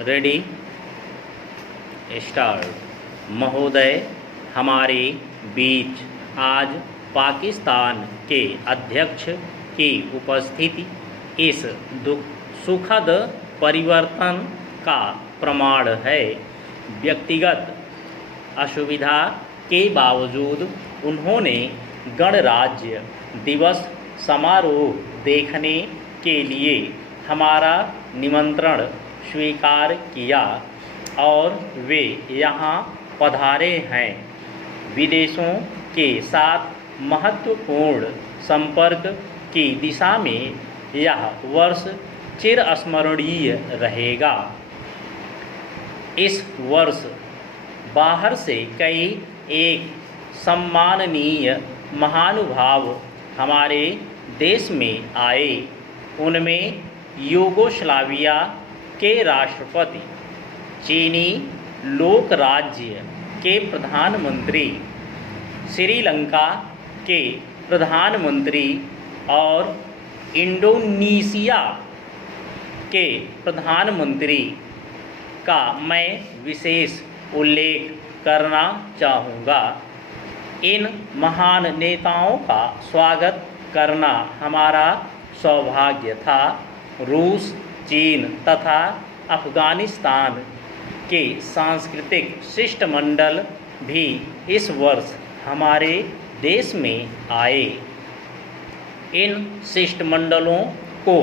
Ready start. महोदय, हमारे बीच आज पाकिस्तान के अध्यक्ष की उपस्थिति इस सुखद परिवर्तन का प्रमाण है। व्यक्तिगत असुविधा के बावजूद उन्होंने गणराज्य दिवस समारोह देखने के लिए हमारा निमंत्रण स्वीकार किया और वे यहाँ पधारे हैं। विदेशों के साथ महत्वपूर्ण संपर्क की दिशा में यह वर्ष चिरस्मरणीय रहेगा। इस वर्ष बाहर से कई एक सम्माननीय महानुभाव हमारे देश में आए। उनमें यूगोस्लाविया के राष्ट्रपति, चीनी लोक राज्य के प्रधानमंत्री, श्रीलंका के प्रधानमंत्री और इंडोनेशिया के प्रधानमंत्री का मैं विशेष उल्लेख करना चाहूँगा। इन महान नेताओं का स्वागत करना हमारा सौभाग्य था। रूस, चीन तथा अफ़गानिस्तान के सांस्कृतिक शिष्टमंडल भी इस वर्ष हमारे देश में आए। इन शिष्टमंडलों को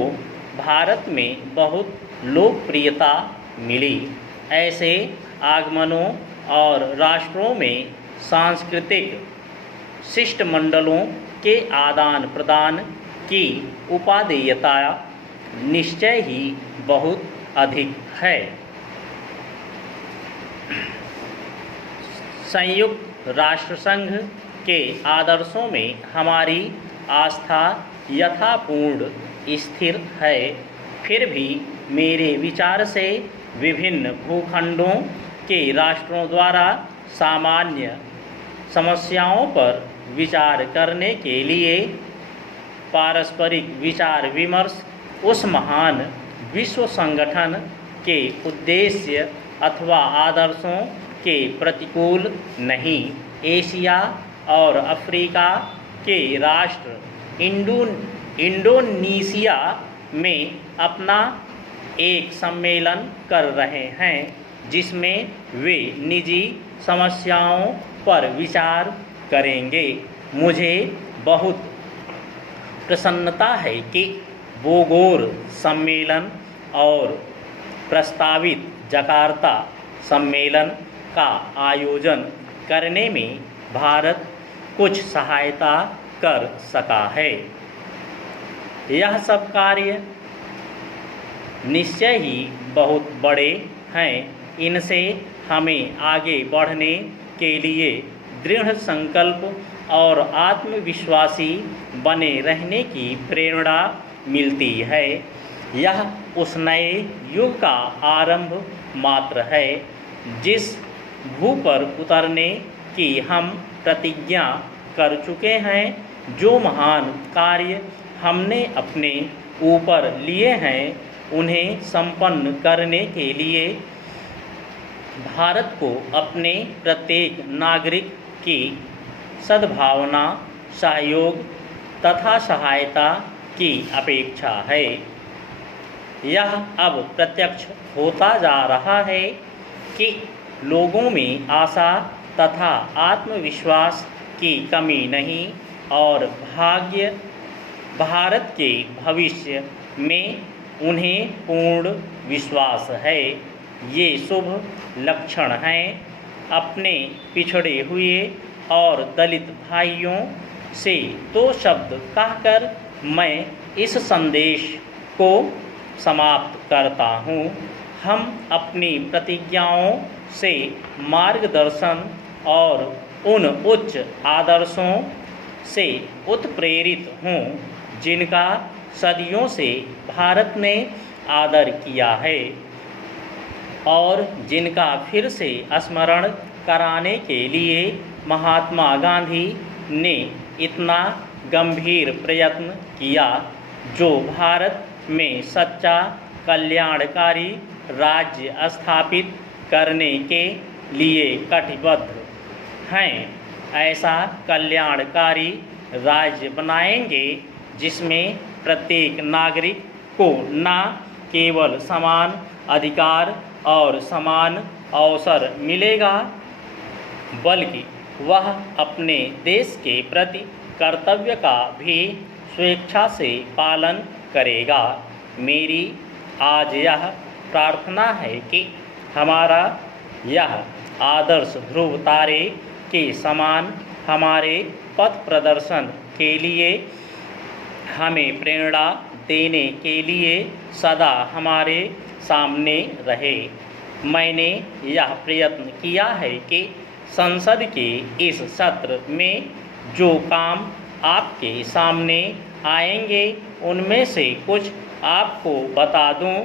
भारत में बहुत लोकप्रियता मिली। ऐसे आगमनों और राष्ट्रों में सांस्कृतिक शिष्टमंडलों के आदान प्रदान की उपादेयता निश्चय ही बहुत अधिक है। संयुक्त राष्ट्र संघ के आदर्शों में हमारी आस्था यथापूर्ण स्थिर है। फिर भी मेरे विचार से विभिन्न भूखंडों के राष्ट्रों द्वारा सामान्य समस्याओं पर विचार करने के लिए पारस्परिक विचार विमर्श उस महान विश्व संगठन के उद्देश्य अथवा आदर्शों के प्रतिकूल नहीं। एशिया और अफ्रीका के राष्ट्र इंडोनेशिया में अपना एक सम्मेलन कर रहे हैं, जिसमें वे निजी समस्याओं पर विचार करेंगे। मुझे बहुत प्रसन्नता है कि बोगोर सम्मेलन और प्रस्तावित जकार्ता सम्मेलन का आयोजन करने में भारत कुछ सहायता कर सका है। यह सब कार्य निश्चय ही बहुत बड़े हैं। इनसे हमें आगे बढ़ने के लिए दृढ़ संकल्प और आत्मविश्वासी बने रहने की प्रेरणा मिलती है। यह उस नए युग का आरंभ मात्र है जिस भू पर उतरने की हम प्रतिज्ञा कर चुके हैं। जो महान कार्य हमने अपने ऊपर लिए हैं, उन्हें संपन्न करने के लिए भारत को अपने प्रत्येक नागरिक की सद्भावना, सहयोग तथा सहायता की अपेक्षा है। यह अब प्रत्यक्ष होता जा रहा है कि लोगों में आशा तथा आत्मविश्वास की कमी नहीं और भारत के भविष्य में उन्हें पूर्ण विश्वास है। ये शुभ लक्षण हैं। अपने पिछड़े हुए और दलित भाइयों से दो शब्द कहकर मैं इस संदेश को समाप्त करता हूँ। हम अपनी प्रतिज्ञाओं से मार्गदर्शन और उन उच्च आदर्शों से उत्प्रेरित हों जिनका सदियों से भारत ने आदर किया है और जिनका फिर से स्मरण कराने के लिए महात्मा गांधी ने इतना गंभीर प्रयत्न किया, जो भारत में सच्चा कल्याणकारी राज्य स्थापित करने के लिए कटिबद्ध हैं। ऐसा कल्याणकारी राज्य बनाएंगे जिसमें प्रत्येक नागरिक को न केवल समान अधिकार और समान अवसर मिलेगा, बल्कि वह अपने देश के प्रति कर्तव्य का भी स्वेच्छा से पालन करेगा। मेरी आज यह प्रार्थना है कि हमारा यह आदर्श ध्रुव तारे के समान हमारे पथ प्रदर्शन के लिए, हमें प्रेरणा देने के लिए सदा हमारे सामने रहे। मैंने यह प्रयत्न किया है कि संसद के इस सत्र में जो काम आपके सामने आएंगे उनमें से कुछ आपको बता दूं।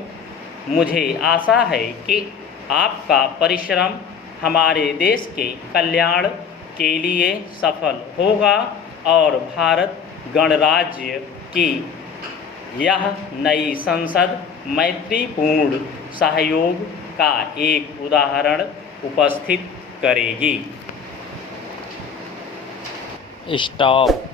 मुझे आशा है कि आपका परिश्रम हमारे देश के कल्याण के लिए सफल होगा और भारत गणराज्य की यह नई संसद मैत्रीपूर्ण सहयोग का एक उदाहरण उपस्थित करेगी। स्टॉप।